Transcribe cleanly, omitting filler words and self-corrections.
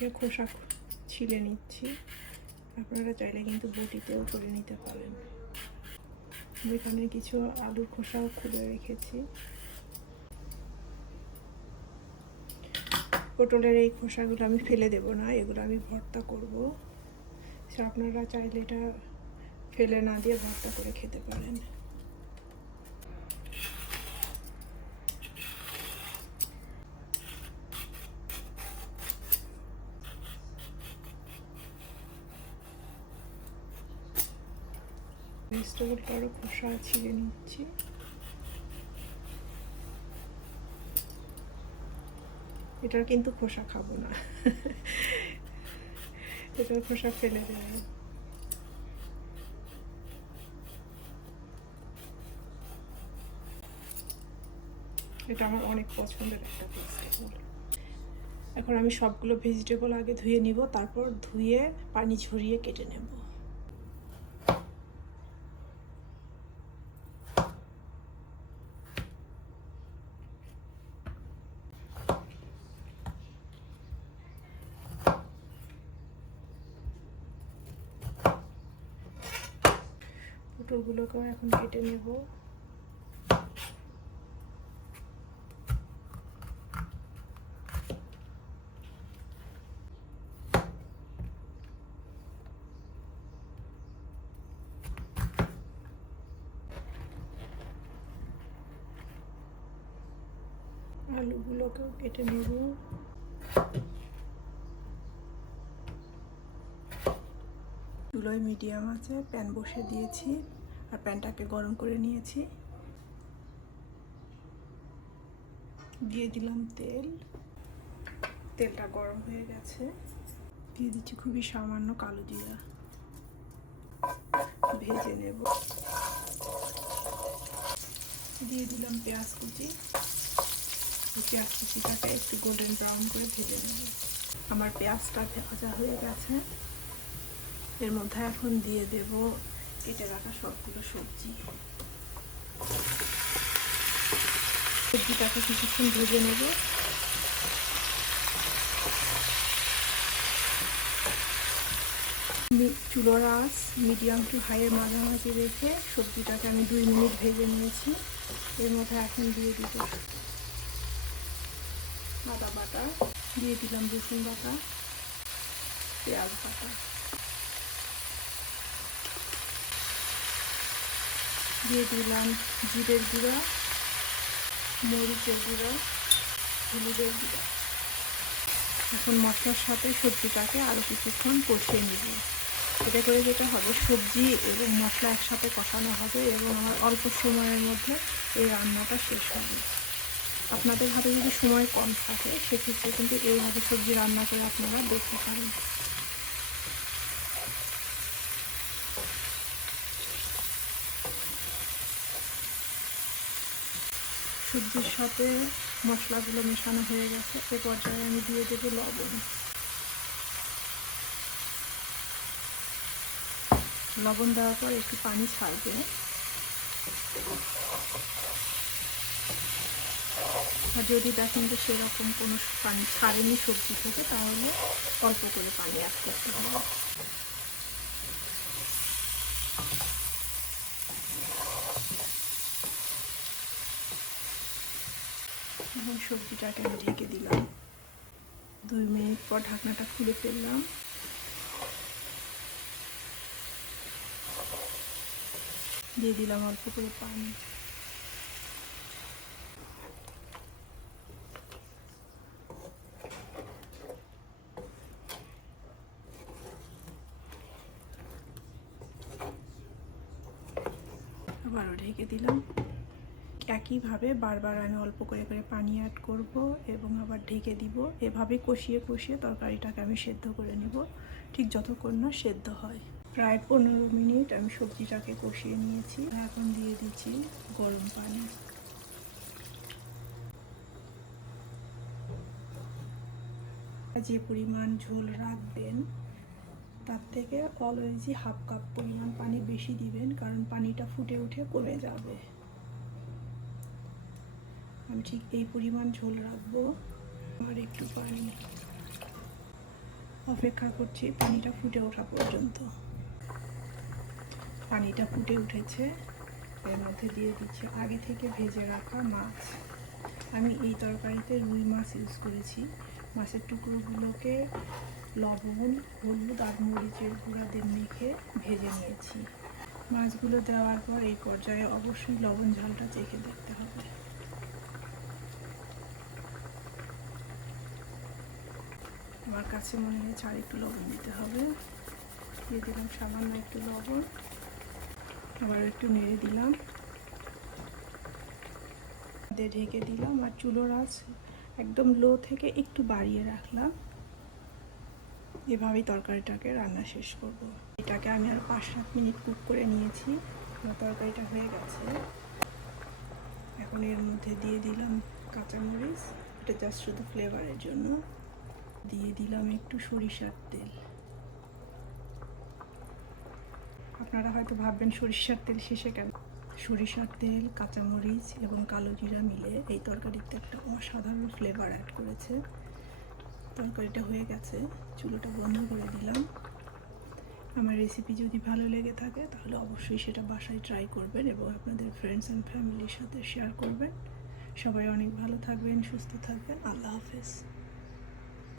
থেকে খোসা ছিলে নিচ্ছি। আপনারা চাইলে কিন্তু বটিতেও করে নিতে পারেন। আমি এখানে কিছু আলুর খোসাও খুলে রেখেছি। পটলের এই খোসাগুলো আমি ফেলে দেব না, এগুলো আমি ভর্তা করব। আপনারা চাইলে এটা ফেলে না দিয়ে ভর্তা করে খেতে পারেন। ভেজিটেবলটারও খোসা ছিঁড়ে নিচ্ছি। এটার কিন্তু খোসা খাবো না, এটার খোসা ফেলে দেবো। এটা আমার অনেক পছন্দের একটা ভেজিটেবল। এখন আমি সবগুলো ভেজিটেবল আগে ধুয়ে নিব, তারপর ধুয়ে পানি ঝরিয়ে কেটে নেব। পটলগুলোকেও এখন কেটে নেব। আলুগুলোকেও কেটে নেব। চুলোয় মিডিয়াম আছে প্যান বসে দিয়েছি আর প্যানটাকে গরম করে নিয়েছি। দিয়ে দিলাম তেল। তেলটা গরম হয়ে গেছে, দিয়ে দিচ্ছি খুবই সামান্য কালো জিরা, ভেজে নেব। দিয়ে দিলাম পেঁয়াজ কুচি। পেঁয়াজ কুচিটাকে একটু গোল্ডেন ব্রাউন করে ভেজে নেব। আমার পেঁয়াজটা ভাজা হয়ে গেছে। এর মধ্যে এখন দিয়ে দেব কেটে রাখা সবগুলো সবজি। সবজিটাকে কিছুক্ষণ ভেজে নেব। চুলোর আঁচ মিডিয়াম টু হাইয়ের মাঝামাঝি রেখে সবজিটাকে আমি 2 মিনিট ভেজে নিয়েছি। এর মধ্যে এখন দিয়ে দিব আদা বাটা, দিয়ে দিলাম রসুন বাটা, পেঁয়াজ বাটা, দিয়ে দিলাম জিরের গুঁড়া, মরিচের গুঁড়া, হলুদের গুঁড়া। এখন মশলার সাথে সবজিটাকে আরও কিছুক্ষণ কষিয়ে নেব। এটা করে যেটা হবে, সবজি এবং মশলা একসাথে কষানো হবে এবং আমার অল্প সময়ের মধ্যে এই রান্নাটা শেষ হবে। আপনাদের হাতে যদি সময় কম থাকে সেক্ষেত্রে কিন্তু এইভাবে সবজি রান্না করে আপনারা দেখতে পারেন। সবজির সাথে মশলাগুলো মেশানো হয়ে গেছে। এ পর্যায়ে আমি দিয়ে দেবো লবণ। লবণ দেওয়ার পর একটু পানি ছাড়বে। আর যদি দেখেন যে সেরকম কোনো পানি ছাড়েনি সবজি থেকে, তাহলে অল্প করে পানি অ্যাড করতে হবে। এখন সবজিটাকে আমি ঢেকে দিলাম। 2 মিনিট পর ঢাকনাটা খুলে ফেললাম। দিয়ে দিলাম অল্প করে পানি। আবারও ঢেকে দিলাম। একইভাবে বারবার আমি অল্প করে করে পানি অ্যাড করব এবং আবার ঢেকে দিব। এভাবে কষিয়ে কষিয়ে তরকারিটাকে আমি সেদ্ধ করে নেব, ঠিক যতক্ষণ না সেদ্ধ হয়। প্রায় 15 মিনিট আমি সবজিটাকে কষিয়ে নিয়েছি। এখন দিয়ে দিচ্ছি গরম পানি। যে পরিমাণ ঝোল রাখবেন তার থেকে অলওয়েজই হাফ কাপ পরিমাণ পানি বেশি দিবেন, কারণ পানিটা ফুটে উঠে কমে যাবে। আমি ঠিক এই পরিমাণ ঝোল রাখবো। আর একটু পানি, অপেক্ষা করছি পানিটা ফুটে ওঠা পর্যন্ত। পানিটা ফুটে উঠেছে, এর মধ্যে দিয়ে দিচ্ছি আগে থেকে ভেজে রাখা মাছ। আমি এই তরকারিতে রুই মাছ ইউজ করেছি। মাছের টুকরোগুলোকে লবণ, হলুদ আর মরিচের গুঁড়া দিয়ে মেখে ভেজে নিয়েছি। মাছগুলো দেওয়ার পর এই পর্যায়ে অবশ্যই লবণ ঝালটা চেখে দেখতে হবে। আমার কাছে মনে হয়েছে আর একটু লবণ দিতে হবে। দিয়ে দিলাম সামান্য একটু লবণ, আবার একটু নেড়ে দিলাম, ঢেকে দিলাম আর চুলোর আঁচ একদম লো থেকে একটু বাড়িয়ে রাখলাম। এভাবেই তরকারিটাকে রান্না শেষ করব। এটাকে আমি আর 5-7 মিনিট কুক করে নিয়েছি। তরকারিটা হয়ে গেছে। এখন এর মধ্যে দিয়ে দিলাম কাঁচামরিচ, এটা জাস্ট শুধু ফ্লেভারের জন্য। দিয়ে দিলাম একটু সরিষার তেল। আপনারা হয়তো ভাববেন সরিষার তেল শেষে কেন? সরিষার তেল, কাঁচামরিচ এবং কালো জিরা মিলে এই তরকারিতে একটা অসাধারণ ফ্লেভার অ্যাড করেছে। তরকারিটা হয়ে গেছে, চুলোটা বন্ধ করে দিলাম। আমার রেসিপি যদি ভালো লেগে থাকে তাহলে অবশ্যই সেটা বাসায় ট্রাই করবেন এবং আপনাদের ফ্রেন্ডস অ্যান্ড ফ্যামিলির সাথে শেয়ার করবেন। সবাই অনেক ভালো থাকবেন, সুস্থ থাকবেন। আল্লাহ হাফেজ।